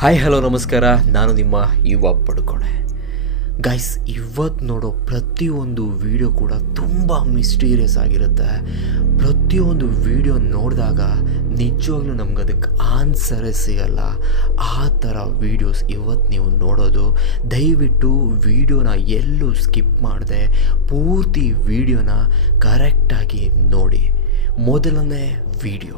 Hi hello ನಮಸ್ಕಾರ. ನಾನು ನಿಮ್ಮ ಯುವ ಪಡ್ಕೊಣೆ. ಗೈಸ್ ಇವತ್ತು ನೋಡೋ ಪ್ರತಿಯೊಂದು ವಿಡಿಯೋ ಕೂಡ ತುಂಬ ಮಿಸ್ಟೀರಿಯಸ್ ಆಗಿರುತ್ತೆ. ಪ್ರತಿಯೊಂದು ವಿಡಿಯೋ ನೋಡಿದಾಗ ನಿಜವಾಗ್ಲೂ ನಮ್ಗೆ ಅದಕ್ಕೆ ಆನ್ಸರೇ ಸಿಗಲ್ಲ. ಆ ಥರ ವೀಡಿಯೋಸ್ ಇವತ್ತು ನೀವು ನೋಡೋದು. ದಯವಿಟ್ಟು ವಿಡಿಯೋನ ಎಲ್ಲೂ ಸ್ಕಿಪ್ ಮಾಡದೆ. ಪೂರ್ತಿ ವಿಡಿಯೋನ ಕರೆಕ್ಟಾಗಿ ನೋಡಿ. ಮೊದಲನೇ ವಿಡಿಯೋ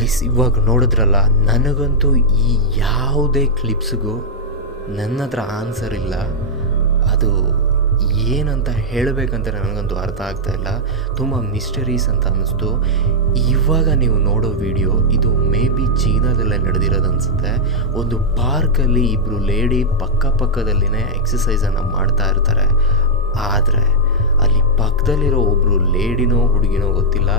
ಗೈಸ್ ಇವಾಗ ನೋಡಿದ್ರಲ್ಲ, ನನಗಂತೂ ಈ ಯಾವುದೇ ಕ್ಲಿಪ್ಸ್ಗೂ ನನ್ನ ಹತ್ರ ಆನ್ಸರ್ ಇಲ್ಲ. ಅದು ಏನಂತ ಹೇಳಬೇಕಂತ ನನಗಂತೂ ಅರ್ಥ ಆಗ್ತಾ ಇಲ್ಲ. ತುಂಬ ಮಿಸ್ಟರೀಸ್ ಅಂತ ಅನ್ನಿಸ್ತು. ಇವಾಗ ನೀವು ನೋಡೋ ವಿಡಿಯೋ ಇದು ಮೇ ಬಿ ಚೀನಾದಲ್ಲೇ ನಡೆದಿರೋದು ಅನಿಸುತ್ತೆ. ಒಂದು ಪಾರ್ಕಲ್ಲಿ ಇಬ್ಬರು ಲೇಡಿ ಪಕ್ಕ ಪಕ್ಕದಲ್ಲಿನೇ ಎಕ್ಸಸೈಸನ್ನು ಮಾಡ್ತಾ ಇರ್ತಾರೆ. ಆದರೆ, ಅಲ್ಲಿ ಪಕ್ಕದಲ್ಲಿರೋ ಒಬ್ಬರು ಲೇಡಿನೋ ಹುಡುಗಿನೋ ಗೊತ್ತಿಲ್ಲ.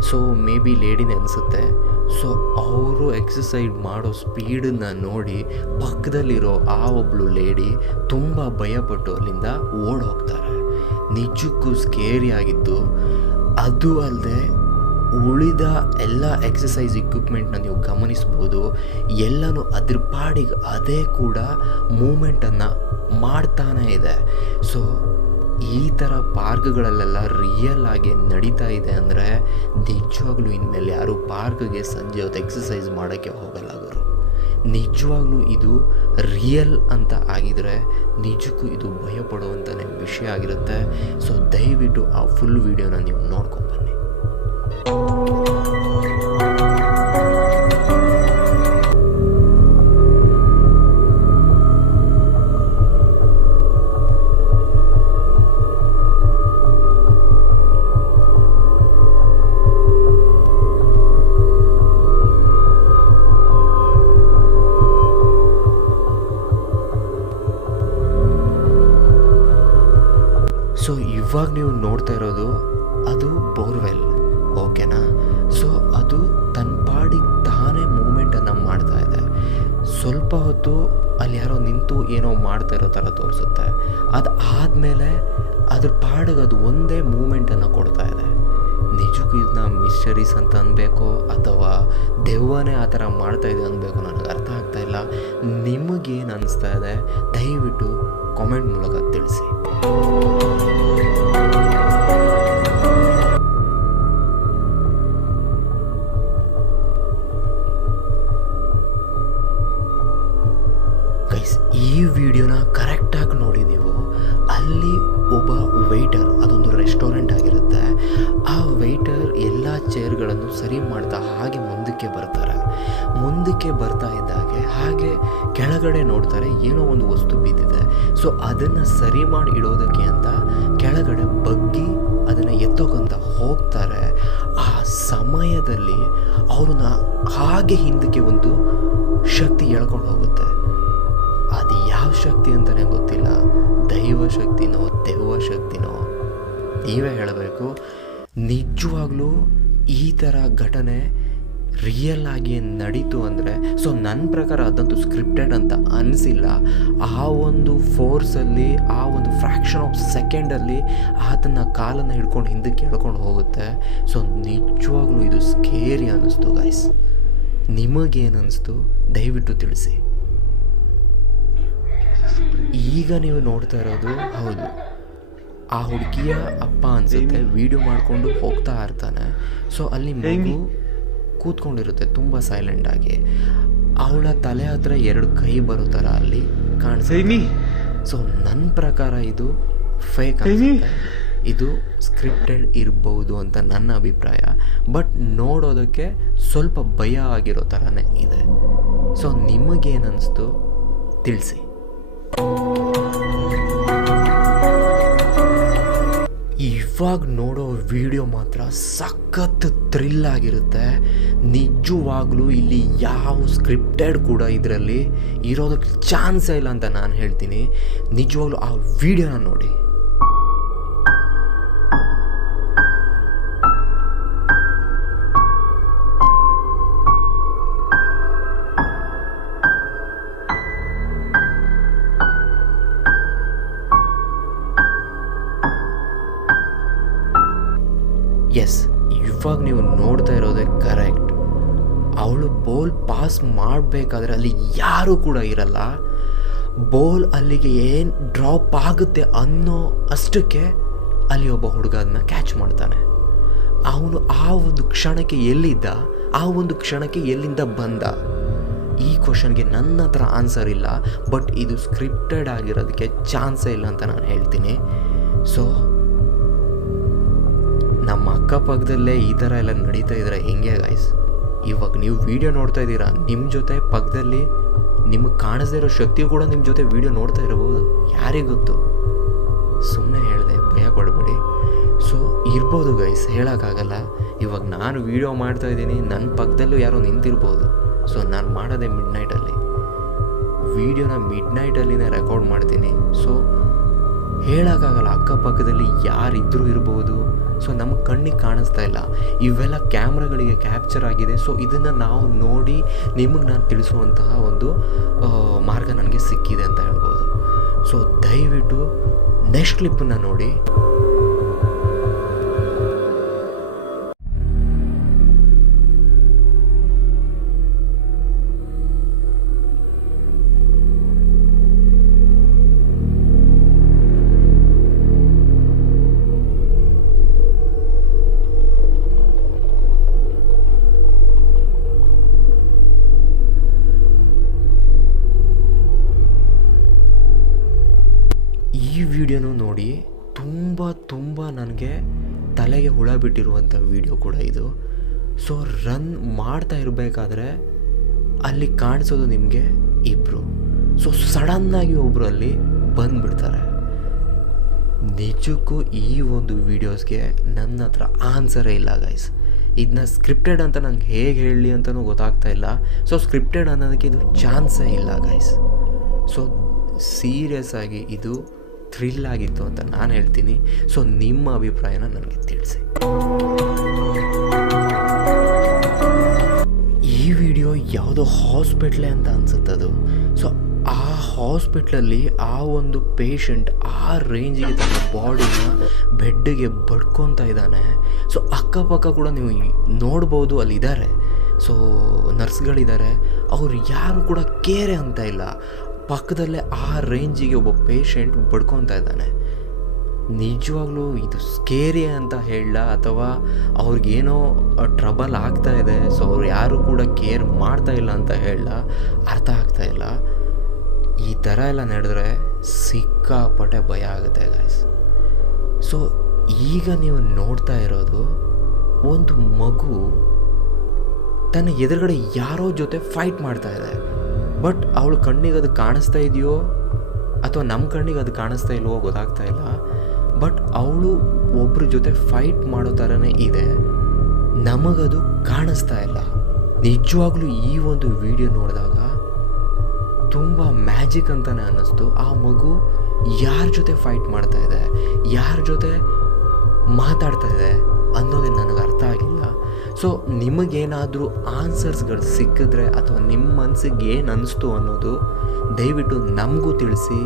ಸೊ ಮೇ ಬಿ ಲೇಡಿನೇ ಅನಿಸುತ್ತೆ. ಸೊ ಅವರು ಎಕ್ಸಸೈಸ್ ಮಾಡೋ ಸ್ಪೀಡನ್ನು ನೋಡಿ ಪಕ್ಕದಲ್ಲಿರೋ ಆ ಒಬ್ಬಳು ಲೇಡಿ ತುಂಬ ಭಯಪಟ್ಟು ಅಲ್ಲಿಂದ ಓಡ್ ಹೋಗ್ತಾರೆ ನಿಜಕ್ಕೂ ಸ್ಕೇರಿ ಆಗಿತ್ತು. ಅದು ಅಲ್ಲದೆ ಉಳಿದ ಎಲ್ಲ ಎಕ್ಸಸೈಸ್ ಇಕ್ವಿಪ್ಮೆಂಟ್ನ ನೀವು ಗಮನಿಸ್ಬೋದು. ಎಲ್ಲನೂ ಅದ್ರ ಪಾಡಿಗೆ ಅದೇ ಕೂಡ ಮೂಮೆಂಟನ್ನು ಮಾಡ್ತಾನೇ ಇದೆ. ಸೊ ಈ ಥರ ಪಾರ್ಕ್ಗಳಲ್ಲೆಲ್ಲ ರಿಯಲ್ ಆಗಿ ನಡೀತಾ ಇದೆ ಅಂದರೆ ನಿಜವಾಗ್ಲೂ ಇನ್ಮೇಲೆ ಯಾರು ಪಾರ್ಕ್ಗೆ ಸಂಜೆ ಹೊತ್ತು ಎಕ್ಸಸೈಸ್ ಮಾಡೋಕ್ಕೆ ಹೋಗಲ್ಲ ಗುರು. ನಿಜವಾಗ್ಲೂ ಇದು ರಿಯಲ್ ಅಂತ ಆಗಿದರೆ ನಿಜಕ್ಕೂ ಇದು ಭಯಪಡುವಂಥನೇ ವಿಷಯ ಆಗಿರುತ್ತೆ. ಸೊ ದಯವಿಟ್ಟು ಆ ಫುಲ್ ವಿಡಿಯೋನ ನೀವು ನೋಡ್ಕೊಂಬನ್ನಿ ಸೊ ಇವಾಗ ನೀವು ನೋಡ್ತಾ ಇರೋದು ಅದು ಬೋರ್ವೆಲ್, ಓಕೆನಾ? ಸೊ ಅದು ತನ್ನ ಪಾಡಿಗೆ ತಾನೇ ಮೂಮೆಂಟನ್ನು ಮಾಡ್ತಾ ಇದೆ. ಸ್ವಲ್ಪ ಹೊತ್ತು ಅಲ್ಲಿ ಯಾರೋ ನಿಂತು ಏನೋ ಮಾಡ್ತಾ ಇರೋ ಥರ ತೋರಿಸುತ್ತೆ. ಅದು ಆದಮೇಲೆ ಅದ್ರ ಪಾಡಿಗೆ ಅದು ಒಂದೇ ಮೂಮೆಂಟನ್ನು ಕೊಡ್ತಾ ಇದೆ. ನಿಜಕ್ಕೂ ಇದನ್ನ ಮಿಸ್ಟರೀಸ್ ಅಂತ ಅನ್ಬೇಕೋ ಅಥವಾ ದೆವ್ವನೇ ಆ ಥರ ಮಾಡ್ತಾ ಇದೆ ಅನ್ಬೇಕು ನನಗೆ ಅರ್ಥ ಆಗ್ತಾ ಇಲ್ಲ. ನಿಮಗೇನು ಅನಿಸ್ತಾ ಇದೆ? ದಯವಿಟ್ಟು ಕಾಮೆಂಟ್ ಮೂಲಕ ತಿಳಿಸಿ. ಚೇರ್ಗಳನ್ನು ಸರಿ ಮಾಡ್ತಾ ಹಾಗೆ ಮುಂದಕ್ಕೆ ಬರ್ತಾರೆ. ಮುಂದಕ್ಕೆ ಬರ್ತಾ ಇದ್ದಾಗೆ ಹಾಗೆ ಕೆಳಗಡೆ ನೋಡ್ತಾರೆ ಏನೋ ಒಂದು ವಸ್ತು ಬಿದ್ದಿದೆ. ಸೊ ಅದನ್ನು ಸರಿ ಮಾಡಿ ಇಡೋದಕ್ಕೆ ಅಂತ ಕೆಳಗಡೆ ಬಗ್ಗಿ ಅದನ್ನು ಎತ್ತೋಕಂತ ಹೋಗ್ತಾರೆ. ಆ ಸಮಯದಲ್ಲಿ ಅವ್ರನ್ನ ಹಾಗೆ ಹಿಂದಕ್ಕೆ ಒಂದು ಶಕ್ತಿ ಎಳ್ಕೊಂಡು ಹೋಗುತ್ತೆ. ಅದು ಯಾವ ಶಕ್ತಿ ಅಂತಲೇ ಗೊತ್ತಿಲ್ಲ. ದೈವ ಶಕ್ತಿನೋ ದೆವ್ವ ಶಕ್ತಿನೋ. ನೀವೇ ಹೇಳಬೇಕು, ನಿಜವಾಗ್ಲೂ ಈ ಥರ ಘಟನೆ ರಿಯಲ್ ಆಗಿ ನಡೀತು ಅಂದರೆ ಸೊ ನನ್ನ ಪ್ರಕಾರ ಅದಂತೂ ಸ್ಕ್ರಿಪ್ಟೆಡ್ ಅಂತ ಅನಿಸಿಲ್ಲ. ಆ ಒಂದು ಫೋರ್ಸಲ್ಲಿ ಆ ಒಂದು ಫ್ರ್ಯಾಕ್ಷನ್ ಆಫ್ ಸೆಕೆಂಡಲ್ಲಿ ಆತನ ಕಾಲನ್ನು ಹಿಡ್ಕೊಂಡು ಹಿಂದಕ್ಕೆ ಎಳ್ಕೊಂಡು ಹೋಗುತ್ತೆ. ಸೊ ನಿಜವಾಗ್ಲೂ ಇದು ಸ್ಕೇರಿ ಅನ್ನಿಸ್ತು ಗೈಸ್ ನಿಮಗೇನನ್ನಿಸ್ತು ದಯವಿಟ್ಟು ತಿಳಿಸಿ. ಈಗ ನೀವು ನೋಡ್ತಾ ಇರೋದು, ಹೌದು. ಆ ಹುಡುಗಿಯ ಅಪ್ಪ ಅನ್ಸುತ್ತೆ. ವಿಡಿಯೋ ಮಾಡಿಕೊಂಡು ಹೋಗ್ತಾ ಇರ್ತಾನೆ. ಸೊ ಅಲ್ಲಿ ಮಗು ಕೂತ್ಕೊಂಡಿರುತ್ತೆ ತುಂಬ ಸೈಲೆಂಟ್ ಆಗಿ. ಅವಳ ತಲೆ ಹತ್ರ ಎರಡು ಕೈ ಬರೋ ಥರ ಅಲ್ಲಿ ಕಾಣಿಸುತ್ತೆ. ಸೊ ನನ್ನ ಪ್ರಕಾರ ಇದು ಫೇಕ್ ಇದು ಸ್ಕ್ರಿಪ್ಟೆಡ್ ಇರಬಹುದು ಅಂತ ನನ್ನ ಅಭಿಪ್ರಾಯ. ಬಟ್ ನೋಡೋದಕ್ಕೆ ಸ್ವಲ್ಪ ಭಯ ಆಗಿರೋ ಥರನೇ ಇದೆ. ಸೊ ನಿಮಗೇನಿಸ್ತು ತಿಳಿಸಿ. ಇವಾಗ ನೋಡೋ ವಿಡಿಯೋ ಮಾತ್ರ ಸಖತ್ ಥ್ರಿಲ್ ಆಗಿರುತ್ತೆ. ನಿಜವಾಗ್ಲೂ ಇಲ್ಲಿ ಯಾವ ಸ್ಕ್ರಿಪ್ಟೆಡ್ ಕೂಡ ಇದರಲ್ಲಿ ಇರೋದಕ್ಕೆ ಚಾನ್ಸೇ ಇಲ್ಲ ಅಂತ ನಾನು ಹೇಳ್ತೀನಿ. ನಿಜವಾಗ್ಲೂ ಆ ವಿಡಿಯೋನ ನೋಡಿ. ಎಸ್ ಇವಾಗ ನೀವು ನೋಡ್ತಾ ಇರೋದೇ ಕರೆಕ್ಟ್ ಅವಳು ಬೋಲ್ ಪಾಸ್ ಮಾಡಬೇಕಾದ್ರೆ ಅಲ್ಲಿ ಯಾರೂ ಕೂಡ ಇರಲ್ಲ. ಬೋಲ್ ಅಲ್ಲಿಗೆ ಏನು ಡ್ರಾಪ್ ಆಗುತ್ತೆ ಅನ್ನೋ ಅಷ್ಟಕ್ಕೆ ಅಲ್ಲಿ ಒಬ್ಬ ಹುಡುಗ ಅದನ್ನ ಕ್ಯಾಚ್ ಮಾಡ್ತಾನೆ. ಅವನು ಆ ಒಂದು ಕ್ಷಣಕ್ಕೆ ಎಲ್ಲಿದ್ದ, ಆ ಒಂದು ಕ್ಷಣಕ್ಕೆ ಎಲ್ಲಿಂದ ಬಂದ? ಈ ಕ್ವಶನ್ಗೆ ನನ್ನ ಹತ್ರ ಆನ್ಸರ್ ಇಲ್ಲ ಬಟ್ ಇದು ಸ್ಕ್ರಿಪ್ಟೆಡ್ ಆಗಿರೋದಕ್ಕೆ ಚಾನ್ಸೇ ಇಲ್ಲ ಅಂತ ನಾನು ಹೇಳ್ತೀನಿ. ಸೊ ನಮ್ಮ ಅಕ್ಕಪಕ್ಕದಲ್ಲೇ ಈ ಥರ ಎಲ್ಲ ನಡೀತಾ ಇದ್ರೆ ಹೆಂಗೆ ಗಾಯ್ಸ್ ಇವಾಗ ನೀವು ವಿಡಿಯೋ ನೋಡ್ತಾ ಇದ್ದೀರಾ, ನಿಮ್ಮ ಜೊತೆ ಪಕ್ಕದಲ್ಲಿ ನಿಮಗೆ ಕಾಣಿಸ್ದೇ ಇರೋ ಶಕ್ತಿ ಕೂಡ ನಿಮ್ಮ ಜೊತೆ ವಿಡಿಯೋ ನೋಡ್ತಾ ಇರಬಹುದು. ಯಾರಿಗೆ ಗೊತ್ತು? ಸುಮ್ಮನೆ ಹೇಳಿದೆ, ಭಯ ಪಡಬೇಡಿ. ಸೊ ಇರ್ಬೋದು ಗೈಸ್ ಹೇಳೋಕ್ಕಾಗಲ್ಲ. ಇವಾಗ ನಾನು ವಿಡಿಯೋ ಮಾಡ್ತಾ ಇದ್ದೀನಿ, ನನ್ನ ಪಕ್ಕದಲ್ಲೂ ಯಾರೋ ನಿಂತಿರ್ಬೋದು. ಸೊ ನಾನು ಮಾಡೋದೇ ಮಿಡ್ ನೈಟಲ್ಲಿ ವಿಡಿಯೋನ ಮಿಡ್ ನೈಟಲ್ಲಿನೇ ರೆಕಾರ್ಡ್ ಮಾಡ್ತೀನಿ. ಸೊ ಹೇಳೋಕ್ಕಾಗಲ್ಲ, ಅಕ್ಕಪಕ್ಕದಲ್ಲಿ ಯಾರಿದ್ದರೂ ಇರ್ಬೋದು. ಸೊ ನಮ್ಮ ಕಣ್ಣಿಗೆ ಕಾಣಿಸ್ತಾ ಇಲ್ಲ. ಇವೆಲ್ಲ ಕ್ಯಾಮ್ರಾಗಳಿಗೆ ಕ್ಯಾಪ್ಚರ್ ಆಗಿದೆ. ಸೊ ಇದನ್ನು ನಾವು ನೋಡಿ ನಿಮಗೆ ನಾನು ತಿಳಿಸುವಂತಹ ಒಂದು ಮಾರ್ಗ ನನಗೆ ಸಿಕ್ಕಿದೆ ಅಂತ ಹೇಳ್ಬೋದು. ಸೊ ದಯವಿಟ್ಟು ನೆಕ್ಸ್ಟ್ ಕ್ಲಿಪ್ಪನ್ನು ನೋಡಿ. ವಿಡಿಯೋನು ನೋಡಿ ತುಂಬ ತುಂಬ ನನಗೆ ತಲೆಗೆ ಹುಳ ಬಿಟ್ಟಿರುವಂಥ ವಿಡಿಯೋ ಕೂಡ ಇದು. ಸೊ ರನ್ ಮಾಡ್ತಾ ಇರಬೇಕಾದ್ರೆ ಅಲ್ಲಿ ಕಾಣಿಸೋದು ನಿಮಗೆ ಇಬ್ಬರು ಸೊ ಸಡನ್ನಾಗಿ ಒಬ್ಬರು ಅಲ್ಲಿ ಬಂದುಬಿಡ್ತಾರೆ. ನಿಜಕ್ಕೂ ಈ ಒಂದು ವೀಡಿಯೋಸ್ಗೆ ನನ್ನ ಹತ್ರ ಆನ್ಸರೇ ಇಲ್ಲ ಗೈಸ್ ಇದನ್ನ ಸ್ಕ್ರಿಪ್ಟೆಡ್ ಅಂತ ನಂಗೆ ಹೇಗೆ ಹೇಳಲಿ ಅಂತಲೂ ಗೊತ್ತಾಗ್ತಾ ಇಲ್ಲ. ಸೊ ಸ್ಕ್ರಿಪ್ಟೆಡ್ ಅನ್ನೋದಕ್ಕೆ ಇದು ಚಾನ್ಸೇ ಇಲ್ಲ ಗೈಸ್ ಸೊ ಸೀರಿಯಸ್ ಆಗಿ ಇದು ಥ್ರಿಲ್ ಆಗಿತ್ತು ಅಂತ ನಾನು ಹೇಳ್ತೀನಿ. ಸೊ ನಿಮ್ಮ ಅಭಿಪ್ರಾಯನ ನನಗೆ ತಿಳಿಸಿ. ಈ ವಿಡಿಯೋ ಯಾವುದೋ ಹಾಸ್ಪಿಟ್ಲೆ ಅಂತ ಅನ್ಸುತ್ತದು. ಸೊ ಆ ಹಾಸ್ಪಿಟ್ಲಲ್ಲಿ ಆ ಒಂದು ಪೇಷಂಟ್ ಆ ರೇಂಜಿಗೆ ತನ್ನ ಬಾಡಿನ ಬೆಡ್ಗೆ ಬಡ್ಕೊತಾ ಇದ್ದಾನೆ. ಸೊ ಅಕ್ಕಪಕ್ಕ ಕೂಡ ನೀವು ನೋಡ್ಬೋದು, ಅಲ್ಲಿದ್ದಾರೆ. ಸೊ ನರ್ಸ್ಗಳಿದ್ದಾರೆ. ಅವ್ರು ಯಾರು ಕೂಡ ಕೇರೆ ಅಂತ ಇಲ್ಲ. ಪಕ್ಕದಲ್ಲೇ ಆ ರೇಂಜಿಗೆ ಒಬ್ಬ ಪೇಷಂಟ್ ಬಡ್ಕೊತಾ ಇದ್ದಾನೆ. ನಿಜವಾಗ್ಲೂ ಇದು ಸ್ಕೇರಿ ಅಂತ ಹೇಳಲ್ಲ, ಅಥವಾ ಅವ್ರಿಗೇನೋ ಟ್ರಬಲ್ ಆಗ್ತಾ ಇದೆ ಸೊ ಅವ್ರು ಯಾರು ಕೂಡ ಕೇರ್ ಮಾಡ್ತಾ ಇಲ್ಲ ಅಂತ ಹೇಳಲ್ಲ, ಅರ್ಥ ಆಗ್ತಾ ಇಲ್ಲ. ಈ ಥರ ಎಲ್ಲ ನಡೆದ್ರೆ ಸಿಕ್ಕಾಪಟ್ಟೆ ಭಯ ಆಗುತ್ತೆ ಗಾಯ್ಸ್ ಸೊ ಈಗ ನೀವು ನೋಡ್ತಾ ಇರೋದು ಒಂದು ಮಗು ತನ್ನ ಎದುರುಗಡೆ ಯಾರೋ ಜೊತೆ ಫೈಟ್ ಮಾಡ್ತಾ ಇದೆ. ಬಟ್ ಅವಳ ಕಣ್ಣಿಗೆ ಅದು ಕಾಣಿಸ್ತಾ ಇದೆಯೋ? ಅಥವಾ ನಮ್ಮ ಕಣ್ಣಿಗೆ ಅದು ಕಾಣಿಸ್ತಾ ಇಲ್ವೋ ಗೊತ್ತಾಗ್ತಾ ಇಲ್ಲ. ಬಟ್ ಅವಳು ಒಬ್ಬರ ಜೊತೆ ಫೈಟ್ ಮಾಡೋ ಥರನೇ ಇದೆ. ನಮಗದು ಕಾಣಿಸ್ತಾ ಇಲ್ಲ. ನಿಜವಾಗ್ಲೂ ಈ ಒಂದು ವಿಡಿಯೋ ನೋಡಿದಾಗ ತುಂಬ ಮ್ಯಾಜಿಕ್ ಅಂತಲೇ ಅನ್ನಿಸ್ತು. ಆ ಮಗು ಯಾರ ಜೊತೆ ಫೈಟ್ ಮಾಡ್ತಾ ಇದೆ? ಯಾರ ಜೊತೆ ಮಾತಾಡ್ತಾ ಇದೆ ಅನ್ನೋದೇ ನನಗೆ ಅರ್ಥ ಆಗಿಲ್ಲ. ಸೊ ನಿಮಗೇನಾದರೂ ಆನ್ಸರ್ಸ್ಗಳು ಸಿಕ್ಕಿದ್ರೆ ಅಥವಾ ನಿಮ್ಮ ಮನಸ್ಸಿಗೆ ಏನು ಅನ್ನಿಸ್ತು ಅನ್ನೋದು ದಯವಿಟ್ಟು ನಮಗೂ ತಿಳಿಸಿ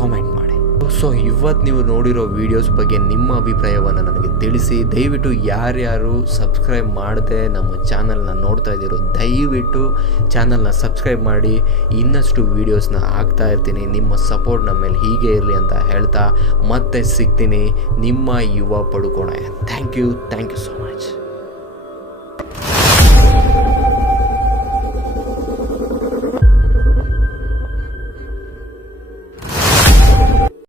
ಕಾಮೆಂಟ್ ಮಾಡಿ. ಸೊ ಇವತ್ತು ನೀವು ನೋಡಿರೋ ವೀಡಿಯೋಸ್ ಬಗ್ಗೆ ನಿಮ್ಮ ಅಭಿಪ್ರಾಯವನ್ನು ನನಗೆ ತಿಳಿಸಿ. ದಯವಿಟ್ಟು ಯಾರ್ಯಾರು ಸಬ್ಸ್ಕ್ರೈಬ್ ಮಾಡದೆ ನಮ್ಮ ಚಾನಲ್ನ ನೋಡ್ತಾ ಇದ್ದೀರೋ ದಯವಿಟ್ಟು ಚಾನಲ್ನ ಸಬ್ಸ್ಕ್ರೈಬ್ ಮಾಡಿ. ಇನ್ನಷ್ಟು ವೀಡಿಯೋಸ್ನ ಹಾಕ್ತಾ ಇರ್ತೀನಿ. ನಿಮ್ಮ ಸಪೋರ್ಟ್ ನಮ್ಮ ಮೇಲೆ ಹೀಗೆ ಇರಲಿ ಅಂತ ಹೇಳ್ತಾ ಮತ್ತೆ ಸಿಗ್ತೀನಿ ನಿಮ್ಮ Yuva Padukone. Thank you thank you so much